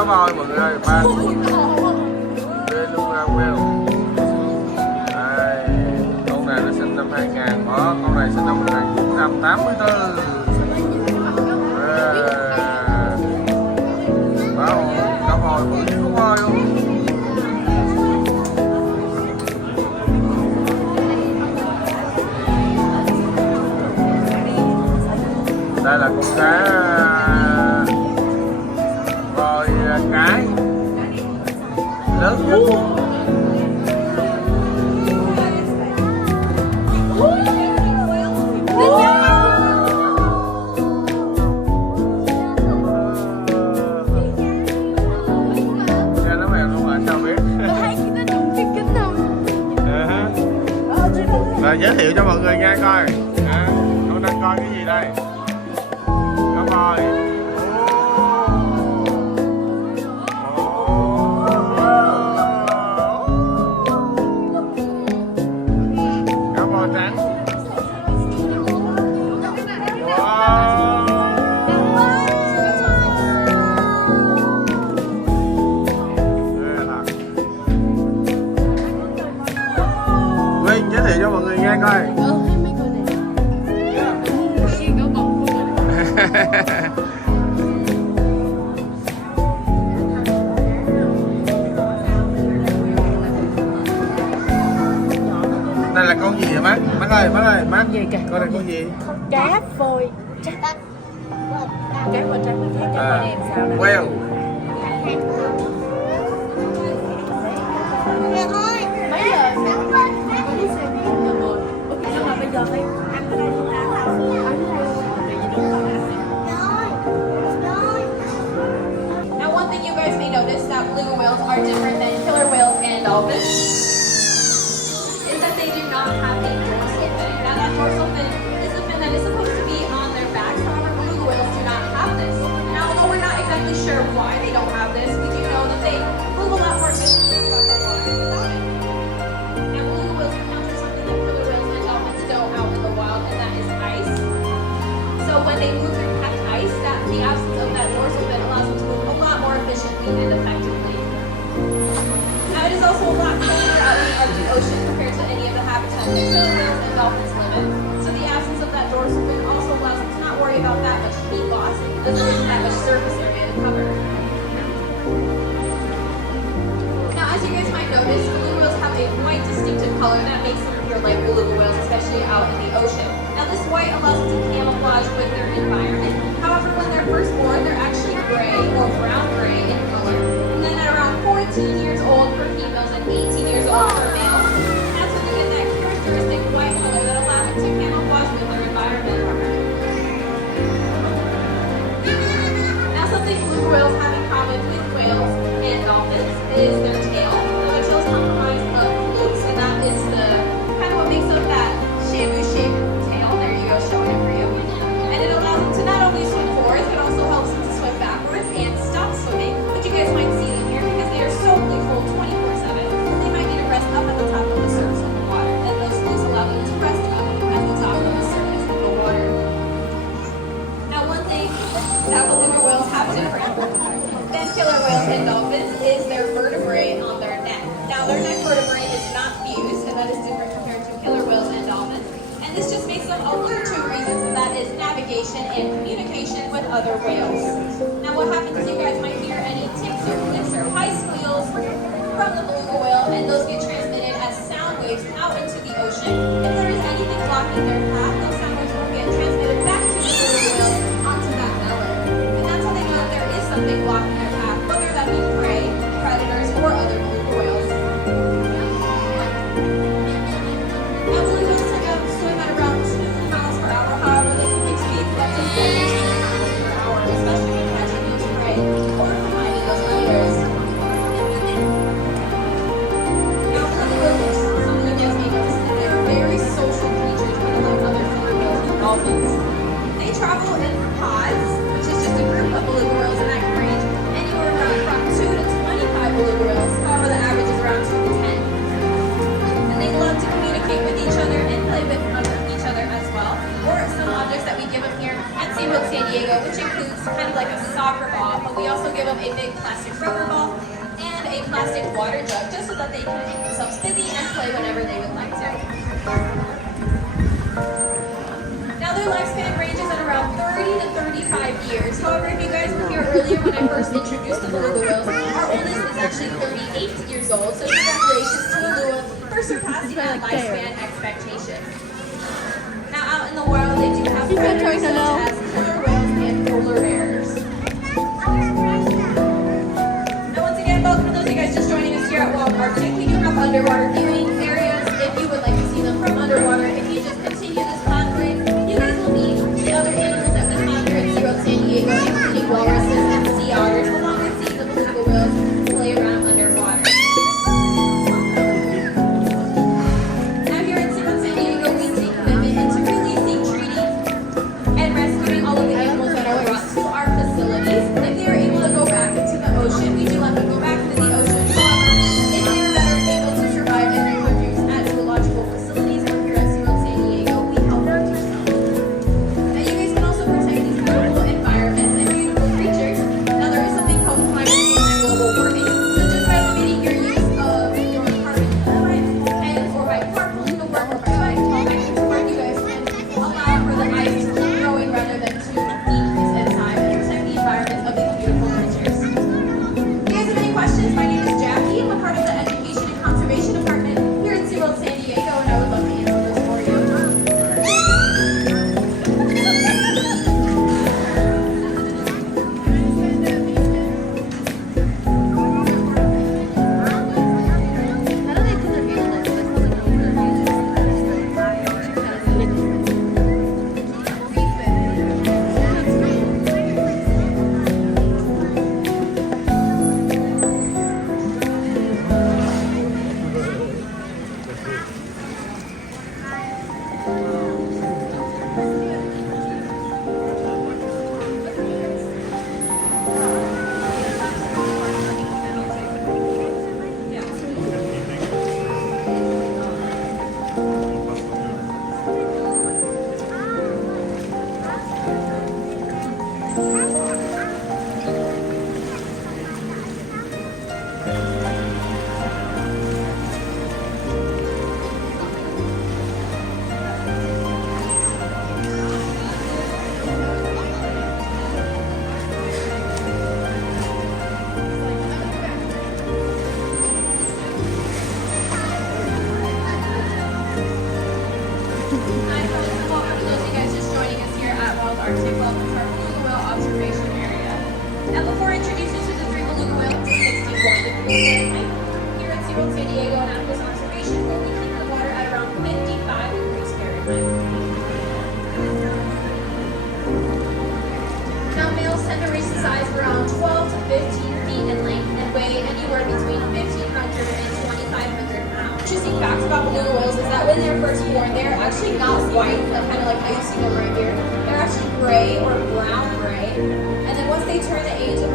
Có voi mọi người ơi, ba Beluga whale. Đây, con này nó sinh năm 2000, con này sinh năm 1984. Wow, có voi, bự như con voi luôn. Đây là con cá voi cái lớn nhất. Nghe nó mèo luôn mà sao biết. Rồi giới thiệu cho mọi người nghe coi. Con đang coi cái gì đây? Cá voi. Cá voi trắng. Quyên giới thiệu cho mọi người nghe coi. Đây là con gì vậy bác? Bác ơi, bác gì kìa? con này con gì? Cá voi trắng. Cá voi trắng là cá voi đen sao nè? Whale. Mấy giờ? Con đi xe buýt rồi rồi. Nhưng mà bây giờ phải ăn ở đây không ăn? Now, one thing you guys may notice that beluga whales are different than killer whales and dolphins is that they do not have a dorsal fin. Now, that dorsal fin is the fin that is supposed to be on their backs. However, beluga whales do not have this. Now, although we're not exactly sure why they don't have this, we do know that they move a lot more efficiently throughout the water without it. Now, beluga whales encounter something that killer whales and dolphins don't out in the wild, and that is ice. So when they move through packed ice, the absence of that dorsal fin allows them to move a lot more efficiently and effectively. Now it is also a lot colder out in the Arctic Ocean compared to any of the habitats that killer whales and dolphins live in. So the absence of that dorsal fin also allows them to not worry about that much heat loss, as there isn't that much surface area to cover. Now, as you guys might notice, beluga whales have a white distinctive color that makes them appear like beluga whales, especially out in the ocean. Now, this white allows them to camouflage with their environment. However, when they're first born, they're actually gray or brown-gray in color. And then at around 14 years old for females and 18 years old for males, that's when they get that characteristic white color that allows them to camouflage with their environment. Now, something beluga whales have in common with whales and dolphins is their tail. Now, their tail is comprised of loops, and that is the kind of what makes up that shamu-shaped tail. There you go, showing it for you. And it allows them to not only swim forwards, but also helps them to swim backwards and stop swimming. But you guys might see them here because they are so playful 24/7. They might need to rest up at the top of the surface of the water, and those loops allow them to rest up at the top of the surface of the water. Now, one thing that beluga whales have different than killer whales and dolphins is their vertebrae on their neck. Now, their neck vertebrae is not fused, and that is different compared to killer whales and dolphins. And this just makes them one of two reasons, and that is navigation and communication with other whales. Now, what happens is you guys might hear any ticks or clicks or high squeals from the beluga whale, and those get transmitted as sound waves out into the ocean. If there is anything blocking their path, those sound waves will get transmitted back to the beluga whale onto that melon. And that's how they know that there is something blocking their path, whether that be prey, predators, or other beluga whales. Now, beluga whales tend to swim at around 2 miles per hour. However, they can make speeds up to 30 miles per hour, especially when catching those prey or finding those predators. Now, beluga whales, some of you guys may notice that they are very social creatures, unlike other killer whales and dolphins. They travel in pods, which is just a group of beluga whales in that range, and also give them a big plastic rubber ball and a plastic water jug just so that they can keep themselves busy and play whenever they would like to. Now their lifespan ranges at around 30 to 35 years. However, if you guys were here earlier when I first introduced the beluga whales, our oldest is actually 38 years old, so congratulations to the beluga for surpassing that lifespan expectation. Now out in the wild, they do have predators such as killer whales and polar bears. Now once again, for those of you guys just joining us here at Wild Arctic, we do have underwater viewing areas if you would like to see them from underwater. If you just continue this pathway, you guys will meet the other animals that we have here at SeaWorld San Diego, including walruses and sea otters, along with seeing the beluga whales play around underwater. Now here at SeaWorld San Diego, we take commitment into releasing, treating, and rescuing all of the animals that are brought to our facilities. If they are able to go back into the ocean, we do let them go back into the ocean. However, if they are better able to survive and reproduce at zoological facilities here at SeaWorld San Diego, we help them do so. Now you guys can also protect these beautiful environments and beautiful creatures. Now there is something called climate change and global warming. So just by limiting your use of your carbon footprint and or by carpooling to work or by biking to work, you guys can allow for the ice to keep growing rather than to decrease in size and protect the environment of these beautiful creatures. If you guys have any questions, my name is Jackie. I'm a part of the Education and Conservation Department here at SeaWorld San Diego, and I would love to answer those for you. Now before I introduce you to the three beluga whales, it's 61 degrees Fahrenheit. Here at SeaWorld San Diego and at this observation, we'll be keeping the water at around 55 degrees Fahrenheit. Now males tend to reach the size of around 12 to 15 feet in length and weigh anywhere between 1,500 and 2,500 pounds. Interesting facts about beluga whales is that when they're first born, they're actually not white, kind of like how you see them right here. They're actually gray or brown gray. And then once they turn the age of